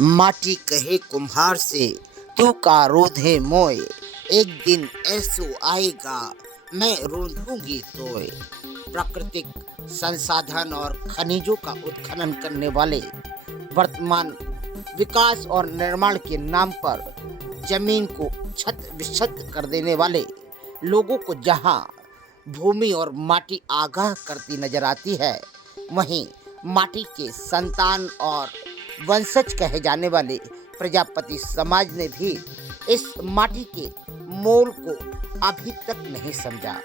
माटी कहे कुम्हार से, तू का रोधे मोय, एक दिन ऐसो आएगा मैं रोंधूंगी तोय। प्राकृतिक संसाधन और खनिजों का उत्खनन करने वाले, वर्तमान विकास और निर्माण के नाम पर जमीन को छत विक्षत कर देने वाले लोगों को जहां भूमि और माटी आगाह करती नजर आती है, वहीं माटी के संतान और वंशज कहे जाने वाले प्रजापति समाज ने भी इस माटी के मोल को अभी तक नहीं समझा।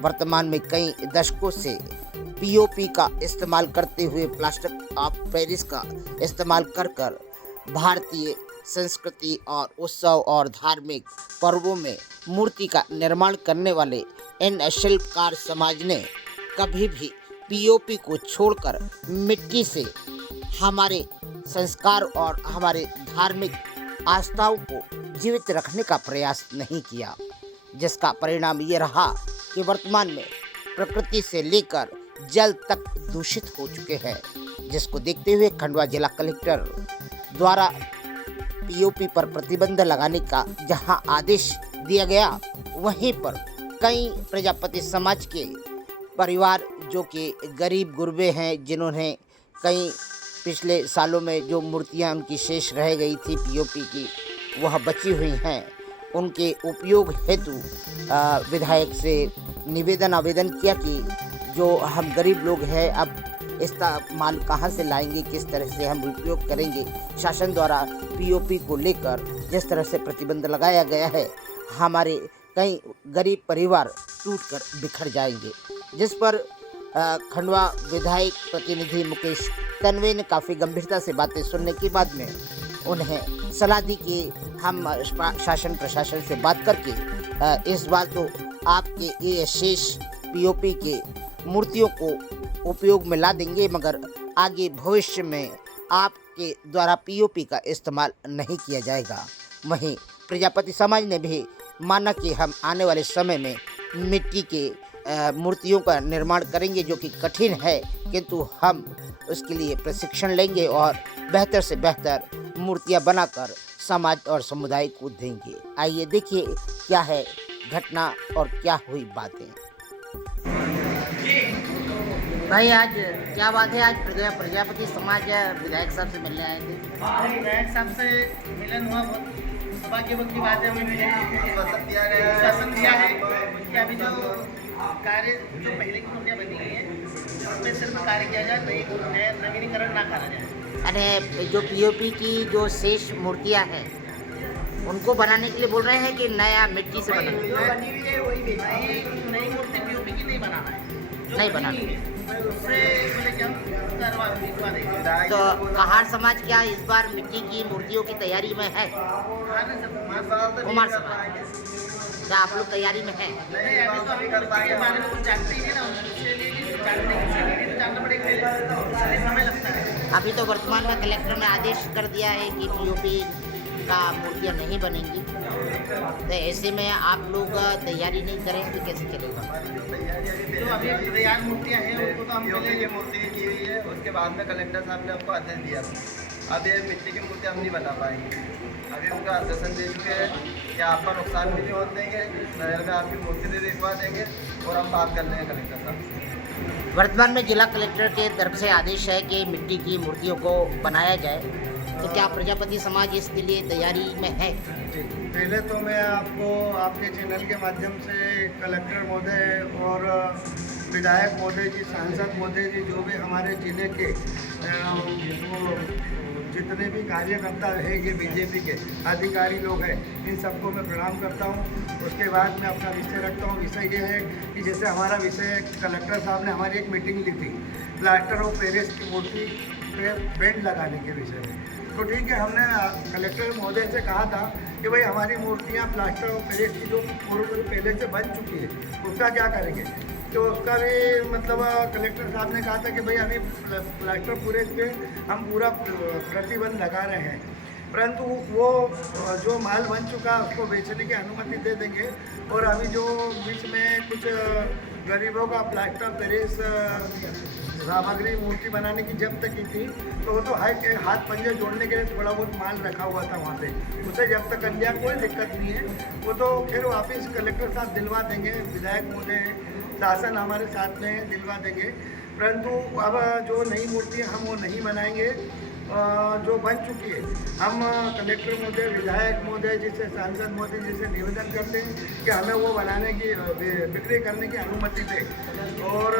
वर्तमान में कई दशकों से पीओपी का इस्तेमाल करते हुए प्लास्टर ऑफ पेरिस का इस्तेमाल कर भारतीय संस्कृति और उत्सव और धार्मिक पर्वों में मूर्ति का निर्माण करने वाले इन शिल्पकार समाज ने कभी भी पीओपी को छोड़कर मिट्टी से हमारे संस्कार और हमारे धार्मिक आस्थाओं को जीवित रखने का प्रयास नहीं किया, जिसका परिणाम ये रहा कि वर्तमान में प्रकृति से लेकर जल तक दूषित हो चुके हैं, जिसको देखते हुए खंडवा जिला कलेक्टर द्वारा पीओपी पर प्रतिबंध लगाने का जहां आदेश दिया गया, वहीं पर कई प्रजापति समाज के परिवार जो कि गरीब गुरबे हैं, जिन्होंने कई पिछले सालों में जो मूर्तियां उनकी शेष रह गई थी पीओपी की, वह बची हुई हैं, उनके उपयोग हेतु विधायक से आवेदन किया कि जो हम गरीब लोग हैं, अब इसका माल कहाँ से लाएंगे, किस तरह से हम उपयोग करेंगे। शासन द्वारा पीओपी को लेकर जिस तरह से प्रतिबंध लगाया गया है, हमारे कई गरीब परिवार टूटकर बिखर जाएंगे, जिस पर खंडवा विधायक प्रतिनिधि मुकेश तन्वे ने काफ़ी गंभीरता से बातें सुनने के बाद में उन्हें सलाह दी कि हम शासन प्रशासन से बात करके इस बार तो आपके ये शेष पीओपी के मूर्तियों को उपयोग में ला देंगे, मगर आगे भविष्य में आपके द्वारा पीओपी का इस्तेमाल नहीं किया जाएगा। वहीं प्रजापति समाज ने भी माना कि हम आने वाले समय में मिट्टी के मूर्तियों का निर्माण करेंगे, जो कि कठिन है, किंतु हम उसके लिए प्रशिक्षण लेंगे और बेहतर से बेहतर मूर्तियां बनाकर समाज और समुदाय को देंगे। आइए देखिए क्या है घटना और क्या हुई बातें। भाई आज क्या बात है, आज प्रजापति समाज विधायक साहब से मिलने आए थे। विधायक साहब से मिलन हुआ, बहुत सौभाग्यवत की बात है। हमें मिले, शासन दिया है कि अभी जो कार्य जो पहले की मूर्तियाँ बनी हुई हैं, उसमें सिर्फ कार्य किया जाए, नवीनीकरण ना करा जाए। अरे जो पीओपी की जो शेष मूर्तियाँ हैं, उनको बनाने के लिए बोल रहे हैं कि नया मिट्टी से बनी हुई है वही नई मूर्ति पीओपी की नहीं बनाना है, नहीं बनाना। उससे बोले कि हम करवा देंगे। तो कहार समाज क्या इस बार मिट्टी की मूर्तियों की तैयारी में है? कुमार समाज क्या आप लोग तैयारी में हैं? नहीं, अभी तो हम के बारे में कुछ जानते ही नहीं ना, उसके लिए जानना पड़ेगा, इसलिए समय लगता है। अभी तो वर्तमान में कलेक्टर ने आदेश कर दिया है कि पीओपी का मूर्तियाँ नहीं बनेंगी, तो ऐसे में आप लोग तैयारी नहीं करें तो कैसे चलेगा? जो अभी तैयार मूर्तियाँ हैं उनको तो हम पहले ये मूर्ति की हुई है, उसके बाद में कलेक्टर साहब ने हमको आदेश दिया था। अब ये मिट्टी की मूर्ति हम नहीं बना पाएंगे। अभी उनका आश्वासन दे चुके हैं कि आपका नुकसान भी नहीं होने देंगे, शहर में आपकी मूर्ति भी दिखवा देंगे और हम बात कर लेंगे कलेक्टर साहब। वर्तमान में जिला कलेक्टर के तरफ से आदेश है कि मिट्टी की मूर्तियों को बनाया जाए, तो क्या प्रजापति समाज इसके लिए तैयारी में है? जी, पहले तो मैं आपको आपके चैनल के माध्यम से कलेक्टर महोदय और विधायक महोदय जी, सांसद महोदय जी, जो भी हमारे जिले के जितने भी कार्यकर्ता है, ये बीजेपी के अधिकारी लोग हैं, इन सबको मैं प्रणाम करता हूँ। उसके बाद मैं अपना विषय रखता हूँ। विषय ये है कि जैसे हमारा विषय कलेक्टर साहब ने हमारी एक मीटिंग ली थी प्लास्टर ऑफ पेरिस की मूर्ति पे बैंड लगाने के विषय में, तो ठीक है, हमने कलेक्टर महोदय से कहा था कि भाई हमारी मूर्तियाँ प्लास्टर ऑफ पेरिस की जो पहले से बन चुकी है, उसका क्या करेंगे। तो उसका भी मतलब कलेक्टर साहब ने कहा था कि भाई अभी प्लास्टर पूरे पे हम पूरा प्रतिबंध लगा रहे हैं, परंतु वो जो माल बन चुका है उसको बेचने की अनुमति दे देंगे। और अभी जो बीच में कुछ गरीबों का प्लास्टर पेरिस सामग्री मूर्ति बनाने की जब तक की थी तो वो तो हाथ पंजे जोड़ने के लिए थोड़ा बहुत माल रखा हुआ था वहाँ पे, उसे जब तक कर लिया कोई दिक्कत नहीं है। वो तो फिर वापस कलेक्टर साहब दिलवा देंगे, विधायक महोदय शासन हमारे साथ में दिलवा देंगे। परंतु अब जो नई मूर्ति हम वो नहीं बनाएंगे, जो बन चुकी है हम कलेक्टर महोदय, विधायक महोदय जी से, सांसद महोदय जी से निवेदन करते हैं कि हमें वो बनाने की, बिक्री करने की अनुमति दें। और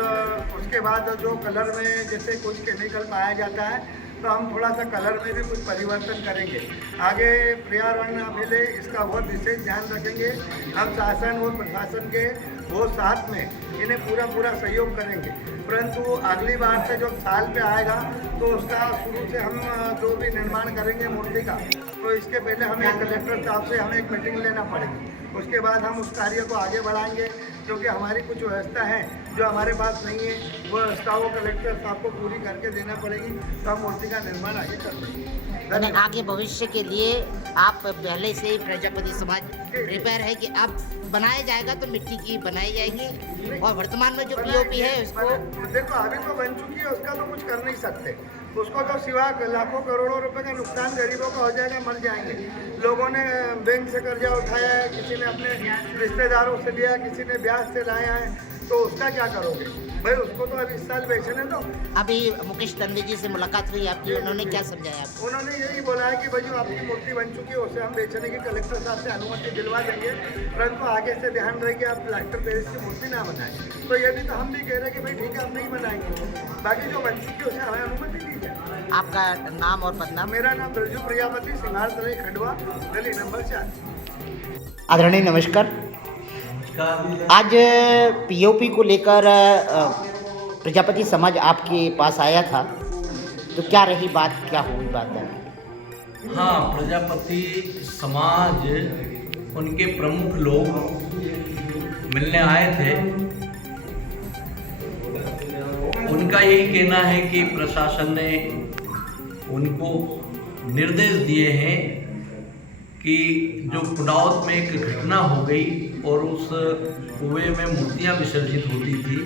उसके बाद जो कलर में जैसे कुछ केमिकल पाया जाता है तो हम थोड़ा सा कलर में भी कुछ परिवर्तन करेंगे। आगे पर्यावरण ना फैले इसका बहुत विशेष ध्यान रखेंगे। हम शासन और प्रशासन के वो साथ में इन्हें पूरा सहयोग करेंगे। परंतु अगली बार से जो साल पे आएगा तो उसका शुरू से हम जो भी निर्माण करेंगे मूर्ति का, तो इसके पहले हमें कलेक्टर साहब से हमें एक मीटिंग लेना पड़ेगी। उसके बाद हम उस कार्य को आगे बढ़ाएंगे, क्योंकि हमारी कुछ व्यवस्था है जो हमारे पास नहीं है, वो व्यवस्थाओं कलेक्टर साहब को पूरी करके देना पड़ेगी, तो हम मूर्ति का निर्माण आगे कर देंगे। यानी आगे भविष्य के लिए आप पहले से ही प्रजापति समाज प्रिपेयर है कि अब बनाया जाएगा तो मिट्टी की बनाई जाएगी, और वर्तमान में जो पीओपी है उसको देखो अभी तो बन चुकी है, उसका तो कुछ कर नहीं सकते। उसको तो सिवा लाखों करोड़ों रुपए का नुकसान गरीबों का हो जाएगा, मर जाएंगे। लोगों ने बैंक से कर्जा उठाया है, किसी ने अपने रिश्तेदारों से लिया, किसी ने ब्याज से लाया है, तो उसका क्या करोगे भाई? उसको तो अभी इस साल बेचने दो। अभी मुकेश तन्वी जी से मुलाकात हुई आपकी, उन्होंने क्या समझाया आपको? उन्होंने यही बोला है कि भाई जो आपकी मूर्ति बन चुकी है उसे हम बेचने की कलेक्टर साहब से अनुमति दिलवा देंगे, परंतु आगे से ध्यान रहे कि आप प्लास्टर पेरिस की मूर्ति ना बनाएं। तो ये भी तो हम भी कह रहे हैं कि भाई ठीक है, हम नहीं बनाएंगे, बाकी जो बन चुकी है उसे हमें अनुमति दी जाए। आपका नाम और पदनाम? मेरा नाम बिरजू प्रजापति, सिंगार सराय खंडवा, गली नंबर 4। आदरणीय नमस्कार। आज पीओपी को लेकर प्रजापति समाज आपके पास आया था, तो क्या रही बात, क्या हुई बात है? हाँ, प्रजापति समाज उनके प्रमुख लोग मिलने आए थे। उनका यही कहना है कि प्रशासन ने उनको निर्देश दिए हैं कि जो कुडाउत में एक घटना हो गई और उस कुएं में मूर्तियां विसर्जित होती थी,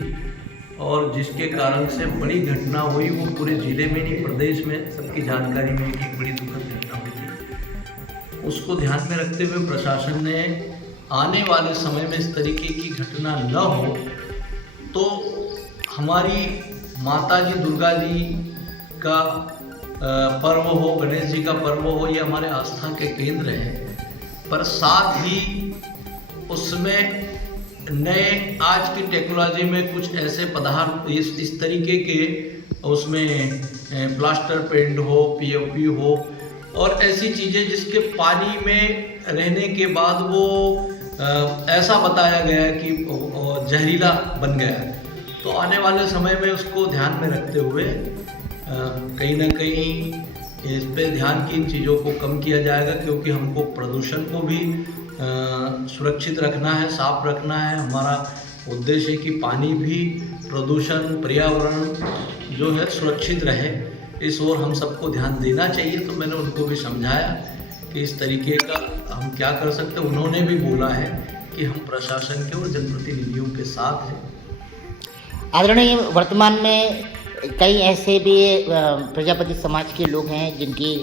और जिसके कारण से बड़ी घटना हुई, वो पूरे ज़िले में नहीं प्रदेश में सबकी जानकारी में एक बड़ी दुखद घटना हुई थी। उसको ध्यान में रखते हुए प्रशासन ने आने वाले समय में इस तरीके की घटना न हो, तो हमारी माता जी दुर्गा जी का पर्व हो, गणेश जी का पर्व हो, ये हमारे आस्था के केंद्र हैं, पर साथ ही उसमें नए आज की टेक्नोलॉजी में कुछ ऐसे पदार्थ इस तरीके के उसमें प्लास्टर पेंट हो, पीओपी हो और ऐसी चीज़ें जिसके पानी में रहने के बाद वो ऐसा बताया गया कि जहरीला बन गया है। तो आने वाले समय में उसको ध्यान में रखते हुए कहीं ना कहीं इस पे ध्यान की इन चीज़ों को कम किया जाएगा, क्योंकि हमको प्रदूषण को भी सुरक्षित रखना है, साफ रखना है। हमारा उद्देश्य है कि पानी भी, प्रदूषण, पर्यावरण जो है सुरक्षित रहे, इस ओर हम सबको ध्यान देना चाहिए। तो मैंने उनको भी समझाया कि इस तरीके का हम क्या कर सकते हैं। उन्होंने भी बोला है कि हम प्रशासन के और जनप्रतिनिधियों के साथ हैं। आदरणीय, वर्तमान में कई ऐसे भी प्रजापति समाज के लोग हैं जिनकी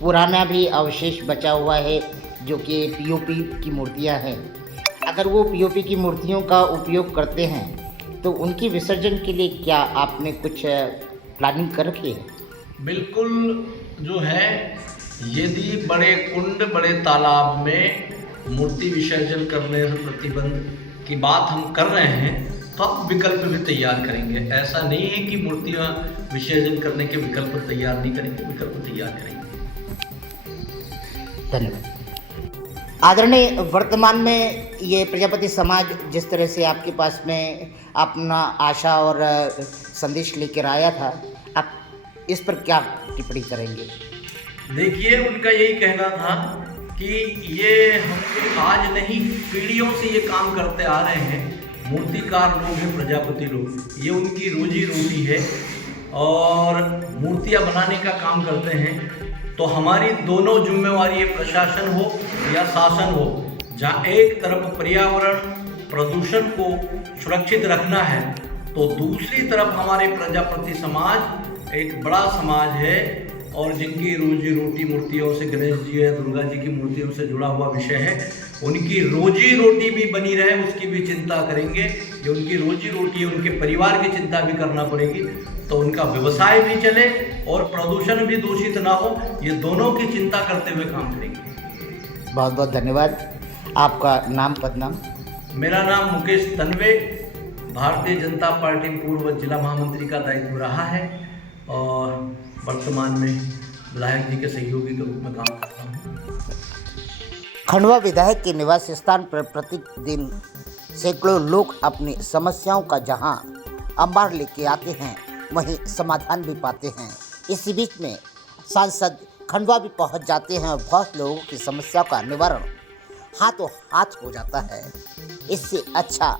पुराना भी अवशेष बचा हुआ है, जो कि पीओपी की मूर्तियां हैं। अगर वो पीओपी की मूर्तियों का उपयोग करते हैं तो उनकी विसर्जन के लिए क्या आपने कुछ प्लानिंग कर रखी है? बिल्कुल, जो है यदि बड़े कुंड, बड़े तालाब में मूर्ति विसर्जन करने से प्रतिबंध की बात हम कर रहे हैं, तो हम विकल्प भी तैयार करेंगे। ऐसा नहीं है कि मूर्तियाँ विसर्जन करने के विकल्प तैयार नहीं करेंगे, विकल्प तैयार करेंगे। धन्यवाद। आदरणीय, वर्तमान में ये प्रजापति समाज जिस तरह से आपके पास में अपना आशा और संदेश लेकर आया था, आप इस पर क्या टिप्पणी करेंगे? देखिए, उनका यही कहना था कि ये हम आज नहीं, पीढ़ियों से ये काम करते आ रहे हैं। मूर्तिकार लोग हैं, प्रजापति लोग, ये उनकी रोजी रोटी है और मूर्तियाँ बनाने का काम करते हैं। तो हमारी दोनों जिम्मेवारी है, प्रशासन हो या शासन हो, जहाँ एक तरफ पर्यावरण, प्रदूषण को सुरक्षित रखना है, तो दूसरी तरफ हमारे प्रजापति समाज एक बड़ा समाज है और जिनकी रोजी रोटी मूर्तियों से, गणेश जी है, दुर्गा जी की मूर्तियों से जुड़ा हुआ विषय है, उनकी रोजी रोटी भी बनी रहे उसकी भी चिंता करेंगे। ये उनकी रोजी रोटी है, उनके परिवार की चिंता भी करना पड़ेगी, तो उनका व्यवसाय भी चले और प्रदूषण भी दूषित ना हो, ये दोनों की चिंता करते हुए काम करेंगे। बहुत बहुत धन्यवाद। आपका नाम पदनाम? मेरा नाम मुकेश तन्वे, भारतीय जनता पार्टी पूर्व जिला महामंत्री का दायित्व रहा है और वर्तमान में विधायक जी के सहयोगी के रूप में काम करता हूँ। खंडवा विधायक के निवास स्थान पर प्रतिदिन सैकड़ों लोग अपनी समस्याओं का जहां अंबार लेके आते हैं, वहीं समाधान भी पाते हैं। इसी बीच में सांसद खंडवा भी पहुंच जाते हैं और बहुत लोगों की समस्याओं का निवारण हाथों हाथ हो जाता है। इससे अच्छा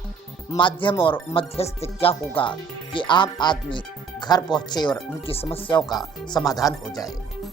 माध्यम और मध्यस्थ क्या होगा कि आम आदमी घर पहुंचे और उनकी समस्याओं का समाधान हो जाए।